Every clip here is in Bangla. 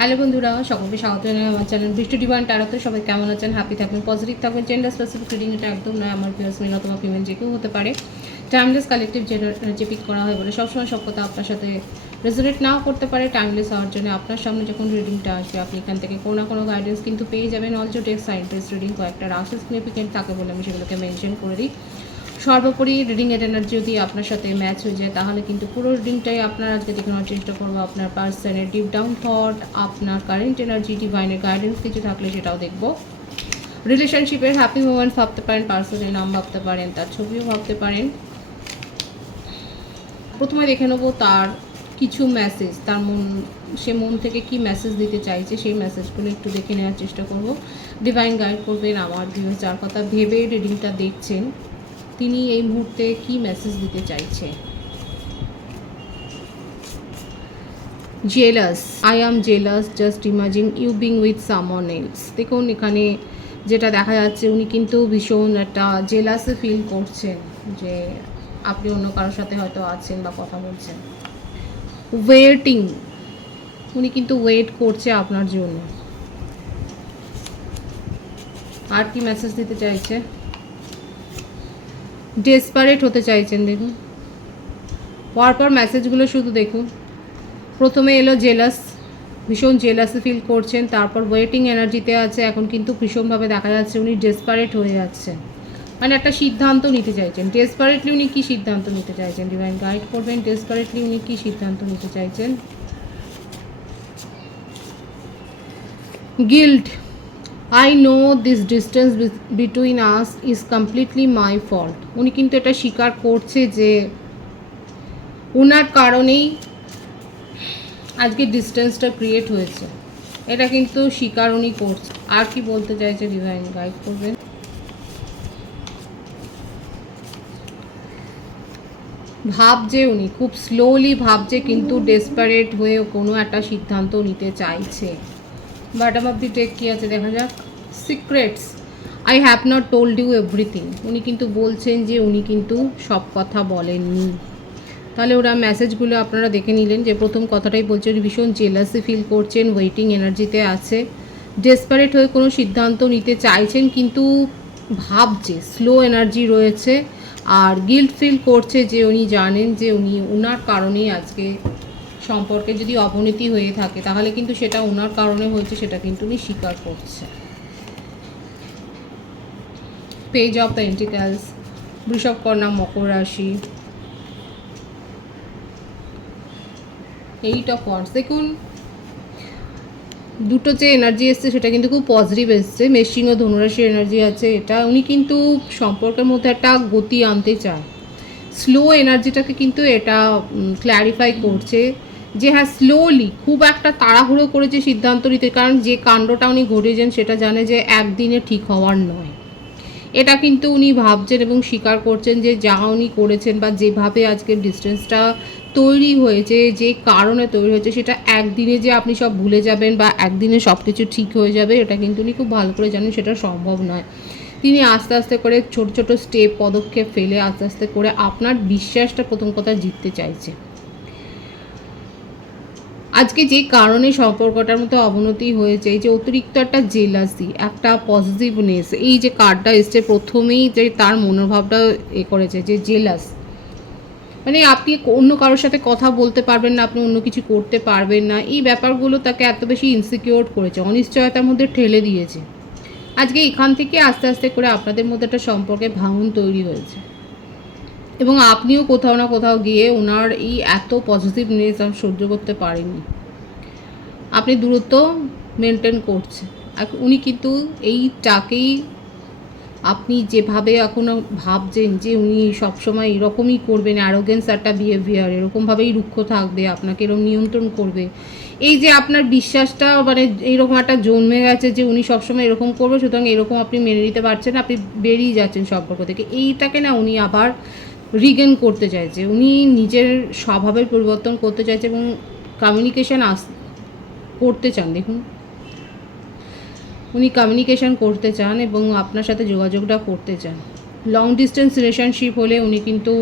হ্যালো বন্ধুরা, সকলকে স্বাগত জানাই আমার চ্যানেল বৃষ্টি ডিভাইন ট্যারোতে। সবাই কেমন আছেন? হ্যাপি থাকবেন, পজিটিভ থাকবেন। জেন্ডার স্পেসিফিক রিডিং এটা একদম নয়। আমার ভিউয়ার্স মেল অথবা ফিমেল যে কেউ হতে পারে। টাইমলেস কালেকটিভ যে পিক করা হয় বলে সবসময় সব কথা আপনার সাথে রেজোনেট নাও করতে পারে। টাইমলেস হওয়ার জন্য আপনার সামনে যখন রিডিংটা আসবে আপনি এখান থেকে কোনো না কোনো গাইডেন্স কিন্তু পেয়ে যাবেন। অলসো টেক্সট সাইন্টিস্ট রিডিং কয়েকটা রাশি সিগনিফিকেন্ট থাকে বলে আমি সেগুলোকে মেনশন করে দিই। সর্বোপরি রিডিংয়ের এনার্জি যদি আপনার সাথে ম্যাচ হয়ে যায় তাহলে কিন্তু পুরো রিডিংটাই আপনার আজকে দেখানোর চেষ্টা করবো। আপনার পার্সনের ডিপ ডাউন থট, আপনার কারেন্ট এনার্জি, ডিভাইনের গাইডেন্স কিছু থাকলে সেটাও দেখবো। রিলেশনশিপের হ্যাপি মোমেন্টস ভাবতে পারেন, পার্সনের নাম ভাবতে পারেন, তার ছবিও ভাবতে পারেন। প্রথমে দেখে নেবো তার কিছু মেসেজ, তার সে মন থেকে কি মেসেজ দিতে চাইছে সেই মেসেজগুলো একটু দেখে নেওয়ার চেষ্টা করব। ডিভাইন গাইড করবেন আমার ভিউয়ার্স যার কথা ভেবে রিডিংটা দেখছেন, তিনি এই মুহূর্তে কি মেসেজ দিতে চাইছে। Jealous, I am jealous, just imagine you being with someone else. দেখুন এখানে যেটা দেখা যাচ্ছে উনি কিন্তু ভীষণ একটা জেলাসে ফিল করছেন যে আপনি অন্য কারোর সাথে হয়তো আছেন বা কথা বলছেন। ওয়েটিং, উনি কিন্তু ওয়েট করছে আপনার জন্য। আর কি মেসেজ দিতে চাইছে? ডেসপারেট হতে চাইছেন। দেখুন পরপর মেসেজগুলো শুধু দেখুন। প্রথমে এলো জেলাস, ভীষণ জেলাসি ফিল করছেন। তারপর ওয়েটিং এনার্জিতে আছে। এখন কিন্তু ভীষণভাবে দেখা যাচ্ছে উনি ডেসপারেট হয়ে যাচ্ছেন, মানে একটা সিদ্ধান্ত নিতে চাইছেন। ডেসপারেটলি উনি কী সিদ্ধান্ত নিতে চাইছেন ডিভাইন গাইড করবেন। ডেসপারেটলি উনি কী সিদ্ধান্ত নিতে চাইছেন? Guilt, I know this distance between us is completely my fault. উনি কিন্তু এটা স্বীকার করছে যে ওনার কারণেই আজকে ডিস্টেন্সটা ক্রিয়েট হয়েছে, এটা কিন্তু স্বীকার উনি করছে। আর কি বলতে চাইছে ডিভাইন গাইড করবেন? ভাবছে উনি খুব স্লোলি ভাবছে, কিন্তু ডেসপারেট হয়ে কোনো একটা সিদ্ধান্ত নিতে চাইছে। বটম অফ দি টেক কী আছে দেখা যাক। Secrets, I have not told you everything. উনি কিন্তু বলছেন যে উনি কিন্তু সব কথা বলেননি। তাহলে ওরা মেসেজগুলো আপনারা দেখে নিলেন যে প্রথম কথাটাই বলছে উনি ভীষণ জেলাসি ফিল করছেন, ওয়েটিং এনার্জিতে আছে, ডেসপারেট হয়ে কোনো সিদ্ধান্ত নিতে চাইছেন কিন্তু ভাবছে, স্লো এনার্জি রয়েছে। আর গিল্ট ফিল করছে যে উনি জানেন যে উনি ওনার কারণেই আজকে সম্পর্কে যদি অবনতি হয়ে থাকে তাহলে কিন্তু সেটা ওনার কারণে হয়েছে, সেটা কিন্তু উনি স্বীকার করছে। পেজ অফ পেন্টিক্যালস, বৃষভ কন্যা মকর রাশি, এইট অফ ওয়ান্ডস। দেখুন দুটো যে এনার্জি এসছে সেটা কিন্তু খুব পজিটিভ এসছে। মেশিন ও ধনুরাশির এনার্জি আছে। এটা উনি কিন্তু সম্পর্কের মধ্যে একটা গতি আনতে চায়। স্লো এনার্জিটাকে কিন্তু এটা ক্ল্যারিফাই করছে যে হ্যাঁ স্লোলি, খুব একটা তাড়াহুড়ো করে যে সিদ্ধান্ত নিতে, কারণ যে কাণ্ডটা উনি ঘটিয়েছেন সেটা জানে যে একদিনে ঠিক হওয়ার নয়। এটা কিন্তু উনি ভাবছেন এবং স্বীকার করছেন যে যা উনি করেছেন বা যেভাবে আজকের ডিস্টেন্সটা তৈরি হয়েছে, যে কারণে তৈরি হয়েছে, সেটা একদিনে যে আপনি সব ভুলে যাবেন বা একদিনে সব কিছু ঠিক হয়ে যাবে এটা কিন্তু উনি খুব ভালো করে জানেন সেটা সম্ভব নয়। তিনি আস্তে আস্তে করে ছোট ছোট স্টেপ পদক্ষেপ ফেলে আস্তে আস্তে করে আপনার বিশ্বাসটা প্রথম কথা জিততে চাইছে। আজকে যে কারণে সম্পর্কটার মধ্যে অবনতি হয়েছে, এই যে অতিরিক্ত একটা জেলাসি, একটা পজিটিভনেস, এই যে কার্ডটা এসছে প্রথমেই যে তার মনোভাবটা করেছে যে জেলাস, মানে আপনি অন্য কারোর সাথে কথা বলতে পারবেন না, আপনি অন্য কিছু করতে পারবেন না, এই ব্যাপারগুলো তাকে এত বেশি ইনসিকিওর করেছে, অনিশ্চয়তার মধ্যে ঠেলে দিয়েছে। আজকে এখান থেকে আস্তে আস্তে করে আপনাদের মধ্যে একটা সম্পর্কে ভাঙন তৈরি হয়েছে এবং আপনিও কোথাও না কোথাও গিয়ে ওনার এই এত পজিটিভনেস সহ্য করতে পারেননি। আপনি দূরত্ব মেনটেন করছেন। উনি কিন্তু এইটাকেই, আপনি যেভাবে এখনও ভাবছেন যে উনি সবসময় এরকমই করবেন, অ্যারোগেন্স একটা বিহেভিয়ার, এরকমভাবেই রুক্ষ থাকবে, আপনাকে এরকম নিয়ন্ত্রণ করবে, এই যে আপনার বিশ্বাসটা মানে এইরকম একটা জন্মে গেছে যে উনি সবসময় এরকম করবে, সুতরাং এরকম আপনি মেনে নিতে পারছেন, আপনি বেরিয়ে যাচ্ছেন সম্পর্ক থেকে। এইটাকে না উনি আবার রিগেন করতে চাইছে, উনি নিজের স্বভাবের পরিবর্তন করতে চাইছে এবং কমিউনিকেশান করতে চান। দেখুন উনি কমিউনিকেশান করতে চান এবং আপনার সাথে যোগাযোগটা করতে চান। লং ডিস্টেন্স রিলেশনশিপ হলে উনি কিন্তু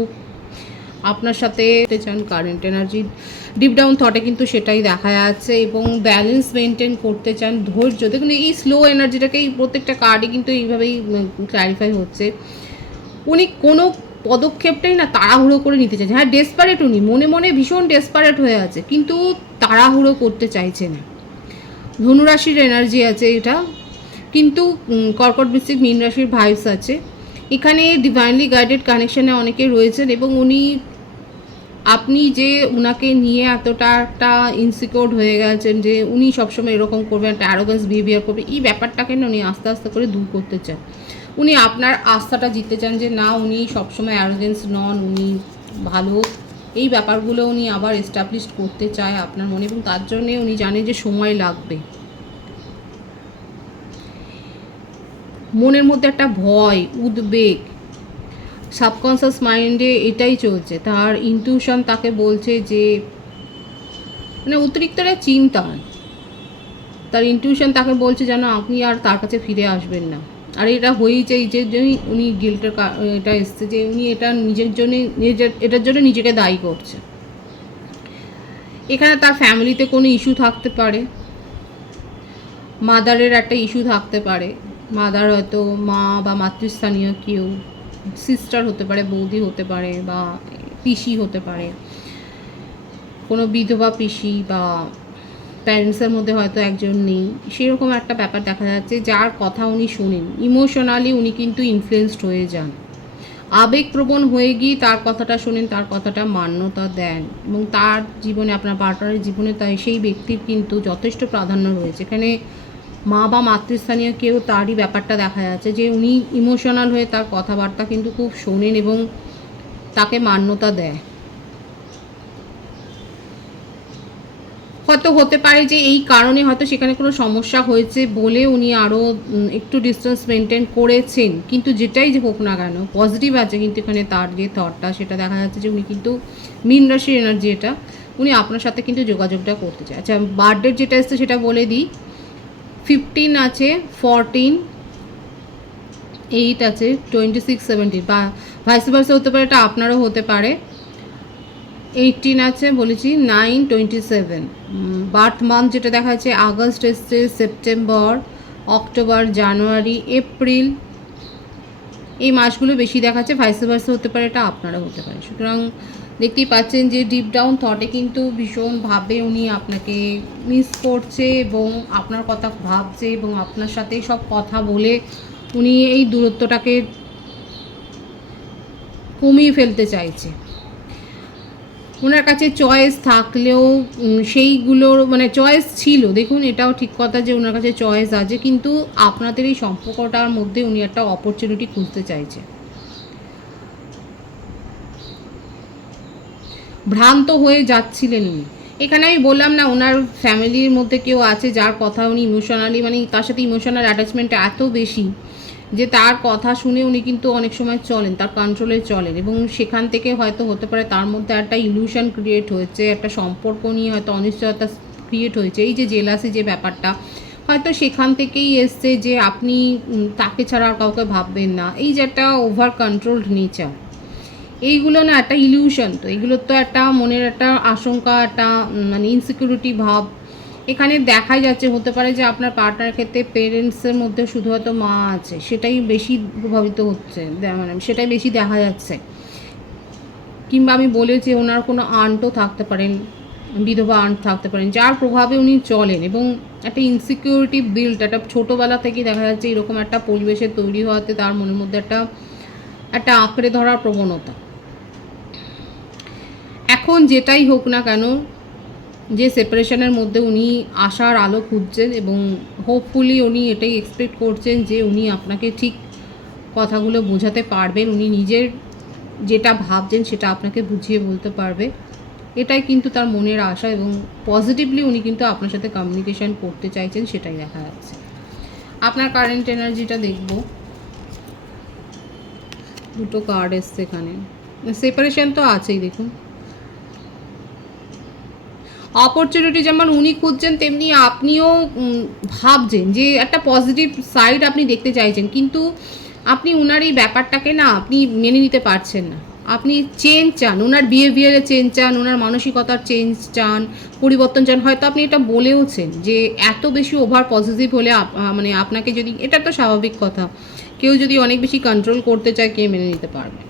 আপনার সাথে চান। কারেন্ট এনার্জি ডিপ ডাউন থটে কিন্তু সেটাই দেখা যাচ্ছে, এবং ব্যালেন্স মেনটেন করতে চান, ধৈর্য। দেখুন এই স্লো এনার্জিটাকে এই প্রত্যেকটা কার্ডই কিন্তু এইভাবেই ক্ল্যারিফাই হচ্ছে। উনি কোনো পদক্ষেপটাই না তাড়াহুড়ো করে নিতে চাইছে। হ্যাঁ, ডেসপারেট, উনি মনে মনে ভীষণ ডেসপারেট হয়ে আছে, কিন্তু তাড়াহুড়ো করতে চাইছে না। ধনুরাশির এনার্জি আছে এটা, কিন্তু কর্কট বৃশ্চিক মীন রাশির ভাইবস আছে এখানে। ডিভাইনলি গাইডেড কানেকশানে অনেকে রয়েছেন, এবং উনি আপনি যে উনাকে নিয়ে এতটা একটা ইনসিকিউর হয়ে গেছেন যে উনি সবসময় এরকম করবেন, একটা অ্যারোগেন্স বিহেভিয়ার করবে, এই ব্যাপারটাকে না উনি আস্তে আস্তে করে দূর করতে চান। উনি আপনার আস্থাটা জিততে চান যে না, উনি সবসময় অ্যারোগেন্স নন, উনি ভালো। এই ব্যাপারগুলো উনি আবার এস্টাবলিশ করতে চায় আপনার মনে, এবং তার জন্যে উনি জানেন যে সময় লাগবে। মনের মধ্যে একটা ভয়, উদ্বেগ, সাবকনসিয়াস মাইন্ডে এটাই চলছে। তার ইনটিউশন তাকে বলছে যে, মানে অতিরিক্ত একটা চিন্তা, তার ইনটিউশন তাকে বলছে যেন আপনি আর তার কাছে ফিরে আসবেন না। আর এটা হয়েছে এই যে উনি গিল্টের এটা এসছে যে উনি এটা নিজের জন্য, এটার জন্য নিজেকে দায়ী করছে। এখানে তার ফ্যামিলিতে কোনো ইস্যু থাকতে পারে, মাদারের একটা ইস্যু থাকতে পারে। মাদার হয়তো মা বা মাতৃস্থানীয় কেউ, সিস্টার হতে পারে, বৌদি হতে পারে, বা পিসি হতে পারে, কোনো বিধবা পিসি, বা প্যারেন্টসের মধ্যে হয়তো একজন নেই, সেরকম একটা ব্যাপার দেখা যাচ্ছে। যার কথা উনি শোনেন, ইমোশনালি উনি কিন্তু ইনফ্লুয়েসড হয়ে যান, আবেগপ্রবণ হয়ে গিয়ে তার কথাটা শোনেন, তার কথাটা মান্যতা দেন, এবং তার জীবনে, আপনার পার্টনারের জীবনে তাই সেই ব্যক্তির কিন্তু যথেষ্ট প্রাধান্য রয়েছে। এখানে মা বা মাতৃস্থানীয় কেউ, তারই ব্যাপারটা দেখা যাচ্ছে যে উনি ইমোশনাল হয়ে তার কথাবার্তা কিন্তু খুব শোনেন এবং তাকে মান্যতা দেয়। হয়তো হতে পারে যে এই কারণে হয়তো সেখানে কোনো সমস্যা হয়েছে বলে উনি আরও একটু ডিস্টেন্স মেনটেন করেছেন, কিন্তু যেটাই যে হোক না কেন পজিটিভ আছে। কিন্তু এখানে তার যে থটটা, সেটা দেখা যাচ্ছে যে উনি কিন্তু মীন রাশির এনার্জি, এটা উনি আপনার সাথে কিন্তু যোগাযোগটা করতে চায়। আচ্ছা, বার্থডে যেটা এসছে সেটা বলে দিই। 15 আছে, 14, 8 আছে, 26, 17, বা ভাইস ভার্সা হতে পারে, এটা আপনারও হতে পারে। 18 আছে বলেছি, 9, 27। বার্থ মান্থ যেটা দেখা যাচ্ছে আগস্ট এসছে, সেপ্টেম্বর, অক্টোবর, জানুয়ারি, এপ্রিল, এই মাসগুলো বেশি দেখাচ্ছে। ভাইস ভার্সা হতে পারে, এটা আপনারও হতে পারে। সুতরাং দেখতেই পাচ্ছেন যে ডিপ ডাউন থটে কিন্তু ভীষণভাবে উনি আপনাকে মিস করছে, এবং আপনার কথা ভাবছে, এবং আপনার সাথে সব কথা বলে উনি এই দূরত্বটাকে কমিয়ে ফেলতে চাইছে। ওনার কাছে চয়েস থাকলেও সেইগুলোর, মানে চয়েস ছিল, দেখুন এটাও ঠিক কথা যে ওনার কাছে চয়েস আছে, কিন্তু আপনাদের এই সম্পর্কটার মধ্যে উনি একটা অপরচুনিটি খুঁজতে চাইছে। ভ্রান্ত হয়ে যাচ্ছিলেন উনি। এখানে আমি বললাম না, ওনার ফ্যামিলির মধ্যে কেউ আছে যার কথা উনি ইমোশনালি, মানে তার সাথে ইমোশনাল অ্যাটাচমেন্ট এত বেশি যে তার কথা শুনে উনি কিন্তু অনেক সময় চলেন, তার কন্ট্রোলে চলেন, এবং সেখান থেকে হয়তো হতে পারে তার মধ্যে একটা ইলিউশন ক্রিয়েট হয়েছে, একটা সম্পর্ক নিয়ে হয়তো অনিশ্চয়তা ক্রিয়েট হয়েছে। এই যে জেলাসি যে ব্যাপারটা, হয়তো সেখান থেকেই এসছে যে আপনি তাকে ছাড়া আর কাউকে ভাববেন না, এই যে একটা ওভার কন্ট্রোলড নেচার, এইগুলো না একটা ইলিউশন। তো এইগুলোর তো একটা মনের একটা আশঙ্কা, একটা মানে ইনসিকিউরিটি ভাব এখানে দেখাই যাচ্ছে। হতে পারে যে আপনার পার্টনারের ক্ষেত্রে পেরেন্টসের মধ্যে শুধু হয়তো মা আছে, সেটাই বেশি প্রভাবিত হচ্ছে, মানে সেটাই বেশি দেখা যাচ্ছে। কিংবা আমি বলেছি ওনার কোনো আন্টও থাকতে পারেন, বিধবা আন্ট থাকতে পারেন, যার প্রভাবে উনি চলেন, এবং একটা ইনসিকিউরিটি বিল্ড, একটা ছোটোবেলা থেকেই দেখা যাচ্ছে এরকম একটা পরিবেশে তৈরি হওয়াতে তার মনের মধ্যে একটা আঁকড়ে ধরার প্রবণতা। এখন যেটাই হোক না কেন, যে সেপারেশনের মধ্যে উনি আশার আলো খুঁজছেন, এবং হোপফুলি উনি এটাই এক্সপেক্ট করছেন যে উনি আপনাকে ঠিক কথাগুলো বোঝাতে পারবেন, উনি নিজের যেটা ভাবছেন সেটা আপনাকে বুঝিয়ে বলতে পারবে, এটাই কিন্তু তার মনের আশা, এবং পজিটিভলি উনি কিন্তু আপনার সাথে কমিউনিকেশন করতে চাইছেন, সেটাই দেখা যাচ্ছে। আপনার কারেন্ট এনার্জিটা দেখব। দুটো কার্ড এসছে এখানে, সেপারেশন তো আছেই। দেখুন অপরচুনিটি যেমন উনি খুঁজছেন, তেমনি আপনিও ভাবছেন যে একটা পজিটিভ সাইড আপনি দেখতে চাইছেন, কিন্তু আপনি উনার এই ব্যাপারটাকে না আপনি মেনে নিতে পারছেন না। আপনি চেঞ্জ চান, ওনার বিহেভিয়ারে চেঞ্জ চান, ওনার মানসিকতার চেঞ্জ চান, পরিবর্তন চান। হয়তো আপনি এটা বলেওছেন যে এত বেশি ওভার পজিটিভ হলে মানে আপনাকে যদি, এটা তো স্বাভাবিক কথা, কেউ যদি অনেক বেশি কন্ট্রোল করতে চায় কে মেনে নিতে পারবে।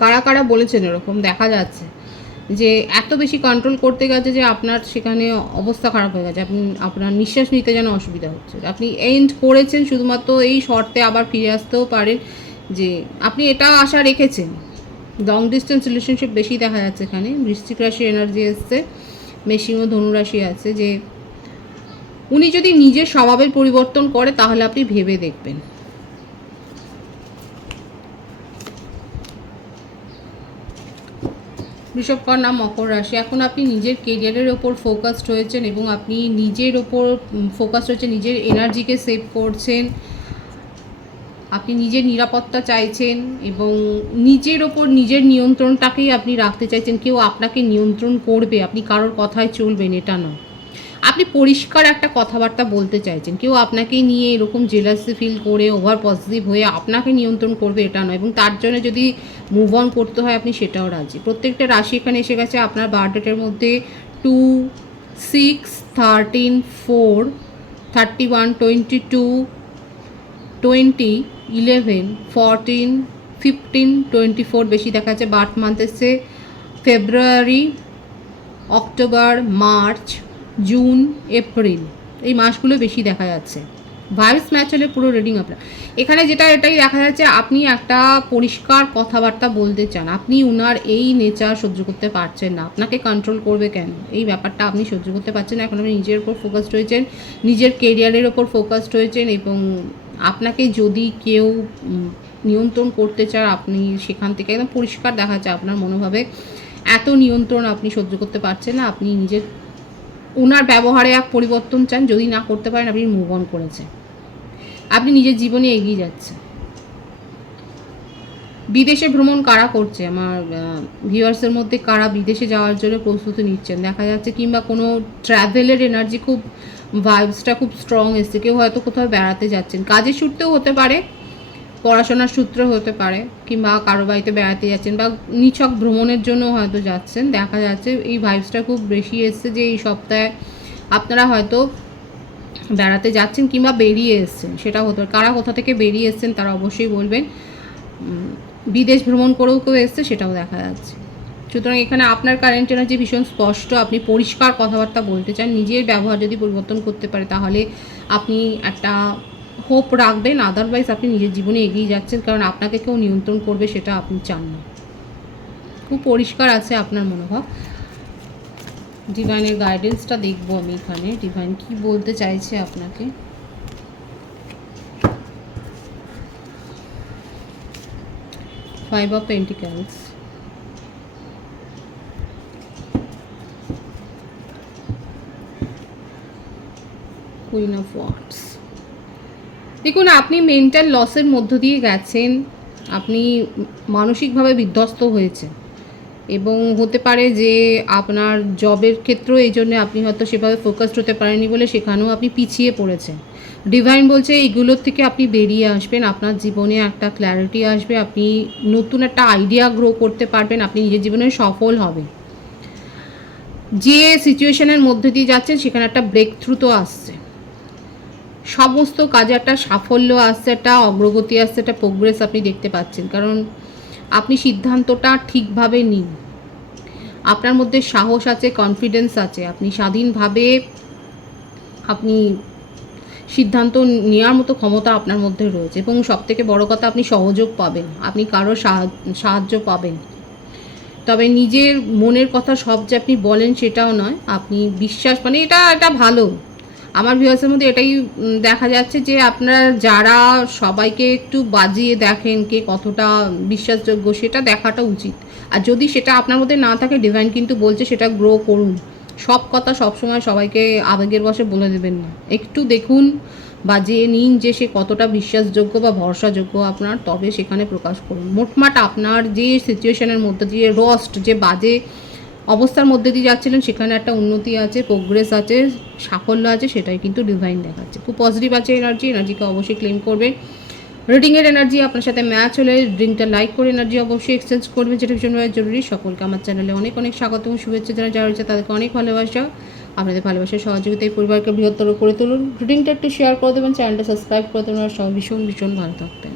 কারা কারা বলেছেন এরকম দেখা যাচ্ছে যে এত বেশি কন্ট্রোল করতে গেছে যে আপনার সেখানে অবস্থা খারাপ হয়ে গেছে, আপনি আপনার নিঃশ্বাস নিতে যেন অসুবিধা হচ্ছে, আপনি এন্ড করেছেন শুধুমাত্র এই শর্তে আবার ফিরে আসতেও পারেন যে আপনি এটা আশা রেখেছেন। লং ডিস্টেন্স রিলেশনশিপ বেশি দেখা যাচ্ছে এখানে। বৃশ্চিক রাশি এনার্জি এসছে, মেশিন ও ধনুরাশি আছে, যে উনি যদি নিজের স্বভাবের পরিবর্তন করে তাহলে আপনি ভেবে দেখবেন। বৃষভকন্যা মকর রাশি, এখন আপনি নিজের কেরিয়ারের ওপর ফোকাসড হয়েছেন এবং আপনি নিজের ওপর ফোকাসড হয়েছেন, নিজের এনার্জিকে সেভ করছেন, আপনি নিজের নিরাপত্তা চাইছেন এবং নিজের ওপর নিজের নিয়ন্ত্রণটাকেই আপনি রাখতে চাইছেন। কেউ আপনাকে নিয়ন্ত্রণ করবে, আপনি কারোর কথায় চলবেন এটা নয়। আপনি পরিষ্কার একটা কথাবার্তা বলতে চাইছেন, কেউ আপনাকে নিয়ে এরকম জেলাসি ফিল করে ওভার পজিটিভ হয়ে আপনাকে নিয়ন্ত্রণ করবে এটা নয়, এবং তার জন্য যদি মুভ অন করতে হয় আপনি সেটাও রাজি। প্রত্যেকটা রাশি এখানে এসে গেছে আপনার বার্থডেটের মধ্যে 2, 6, 13, 4, 31, 22, 20, 11, 14, 15, 24 বেশি দেখা যাচ্ছে। বার্থ মান্থ এসছে ফেব্রুয়ারি, অক্টোবর, মার্চ, জুন, এপ্রিল, এই মাসগুলো বেশি দেখা যাচ্ছে। ভাইবস ম্যাচ হলে পুরো রিডিং আপনার। এখানে যেটা এটাই দেখা যাচ্ছে, আপনি একটা পরিষ্কার কথাবার্তা বলতে চান, আপনি উনার এই নেচার সহ্য করতে পারছেন না, আপনাকে কন্ট্রোল করবে কেন এই ব্যাপারটা আপনি সহ্য করতে পারছেন না। এখন আপনি নিজের উপর ফোকাসড হয়েছেন, নিজের কেরিয়ারের ওপর ফোকাসড হয়েছেন, এবং আপনাকে যদি কেউ নিয়ন্ত্রণ করতে চায় আপনি সেখান থেকে একদম পরিষ্কার দেখা যাচ্ছে আপনার মনোভাবে এত নিয়ন্ত্রণ আপনি সহ্য করতে পারছেন না, আপনি নিজের ওনার ব্যবহারে এক পরিবর্তন চান, যদি না করতে পারেন আপনি মুভ অন করেছেন, আপনি নিজের জীবনে এগিয়ে যাচ্ছেন। বিদেশে ভ্রমণ কারা করছে আমার ভিউয়ার্সের মধ্যে, কারা বিদেশে যাওয়ার জন্য প্রস্তুতি নিচ্ছেন দেখা যাচ্ছে, কিংবা কোনো ট্রাভেলের এনার্জি খুব, ভাইবসটা খুব স্ট্রং এসছে। কেউ হয়তো কোথাও বেড়াতে যাচ্ছেন, কাজের সূত্রেও হতে পারে, পড়াশোনার সূত্রে হতে পারে, কিংবা কারো বাড়িতে বেড়াতে যাচ্ছেন বা নিছক ভ্রমণের জন্য হয়তো যাচ্ছেন। দেখা যাচ্ছে এই ভাইবসটা খুব বেশি এসছে যে এই সপ্তাহে আপনারা হয়তো বেড়াতে যাচ্ছেন কিংবা বেরিয়ে এসছেন, সেটা হতো। কারা কোথা থেকে বেরিয়ে এসছেন তারা অবশ্যই বলবেন। বিদেশ ভ্রমণ করেও কেউ এসছে সেটাও দেখা যাচ্ছে। সুতরাং এখানে আপনার কারেন্ট এনার্জি ভীষণ স্পষ্ট, আপনি পরিষ্কার কথাবার্তা বলতে চান, নিজের ব্যবহার যদি পরিবর্তন করতে পারে তাহলে আপনি একটা হোপ রাখবেন, আদারওয়াইজ আপনি নিজের জীবনে এগিয়ে যাচ্ছেন, কারণ আপনাকে কেউ নিয়ন্ত্রণ করবে সেটা আপনি চান না। খুব পরিষ্কার আছে আপনার মনোভাব। ডিভাইনের গাইডেন্সটা দেখবো আমি এখানে, ডিভাইন কি বলতে চাইছে আপনাকে। Five of পেন্টিক্যালস, queen of wands. দেখুন, আপনি মেন্টাল লসের মধ্য দিয়ে গেছেন, আপনি মানসিকভাবে বিধ্বস্ত হয়েছেন, এবং হতে পারে যে আপনার জবের ক্ষেত্রেও এই জন্য আপনি হয়তো সেভাবে ফোকাসড হতে পারেননি বলে সেখানেও আপনি পিছিয়ে পড়েছেন। ডিভাইন বলছে এইগুলোর থেকে আপনি বেরিয়ে আসবেন, আপনার জীবনে একটা ক্ল্যারিটি আসবে, আপনি নতুন একটা আইডিয়া গ্রো করতে পারবেন, আপনি নিজের জীবনে সফল হবেন। যে সিচুয়েশনের মধ্যে দিয়ে যাচ্ছেন সেখানে একটা ব্রেক থ্রু তো আসছে, সমস্ত কাজে একটা সাফল্য আসছে, একটা অগ্রগতি আসছে, একটা প্রোগ্রেস আপনি দেখতে পাচ্ছেন, কারণ আপনি সিদ্ধান্তটা ঠিকভাবে নিন, আপনার মধ্যে সাহস আছে, কনফিডেন্স আছে, আপনি স্বাধীনভাবে আপনি সিদ্ধান্ত নেওয়ার মতো ক্ষমতা আপনার মধ্যে রয়েছে, এবং সবথেকে বড় কথা আপনি সহযোগ পাবেন, আপনি কারো সাহায্য পাবেন। তবে নিজের মনের কথা সব যে আপনি বলেন সেটাও নয়, আপনি বিশ্বাস, মানে এটা ভালো। আমার ভিউয়ার্সের মধ্যে এটাই দেখা যাচ্ছে যে আপনারা যারা সবাইকে একটু বাজিয়ে দেখেন কে কতটা বিশ্বাসযোগ্য, সেটা দেখাটা উচিত। আর যদি সেটা আপনার মধ্যে না থাকে, ডিভাইন কিন্তু বলছে সেটা গ্রো করুন। সব কথা সবসময় সবাইকে আবেগের বশে বলে দেবেন না, একটু দেখুন, বাজিয়ে নিন যে সে কতটা বিশ্বাসযোগ্য বা ভরসাযোগ্য আপনার, তবে সেখানে প্রকাশ করুন। মোটমাট আপনার যে সিচুয়েশনের মধ্যে দিয়ে রস্ট, যে বাজে অবস্থার মধ্যে দিয়ে যাচ্ছিলেন, সেখানে একটা উন্নতি আছে, প্রোগ্রেস আছে, সাফল্য আছে, সেটাই কিন্তু ডিভাইন দেখাচ্ছে। খুব পজিটিভ আছে এনার্জিকে অবশ্যই ক্লেম করবে। রিডিংয়ের এনার্জি আপনার সাথে ম্যাচ হলে রিডিংটা লাইক করে এনার্জি অবশ্যই এক্সচেঞ্জ করবেন, যেটা ভীষণভাবে জরুরি। সকলকে আমার চ্যানেলে অনেক অনেক স্বাগত এবং শুভেচ্ছা জানাই। যারা রয়েছে তাদেরকে অনেক ভালোবাসা। আপনাদের ভালোবাসার সহযোগিতায় পরিবারকে বৃহত্তর করে তুলুন। রিডিংটা একটু শেয়ার করে দেবেন, চ্যানেলটা সাবস্ক্রাইব করে দেবেন, আর সব ভীষণ ভীষণ ভালো থাকবেন।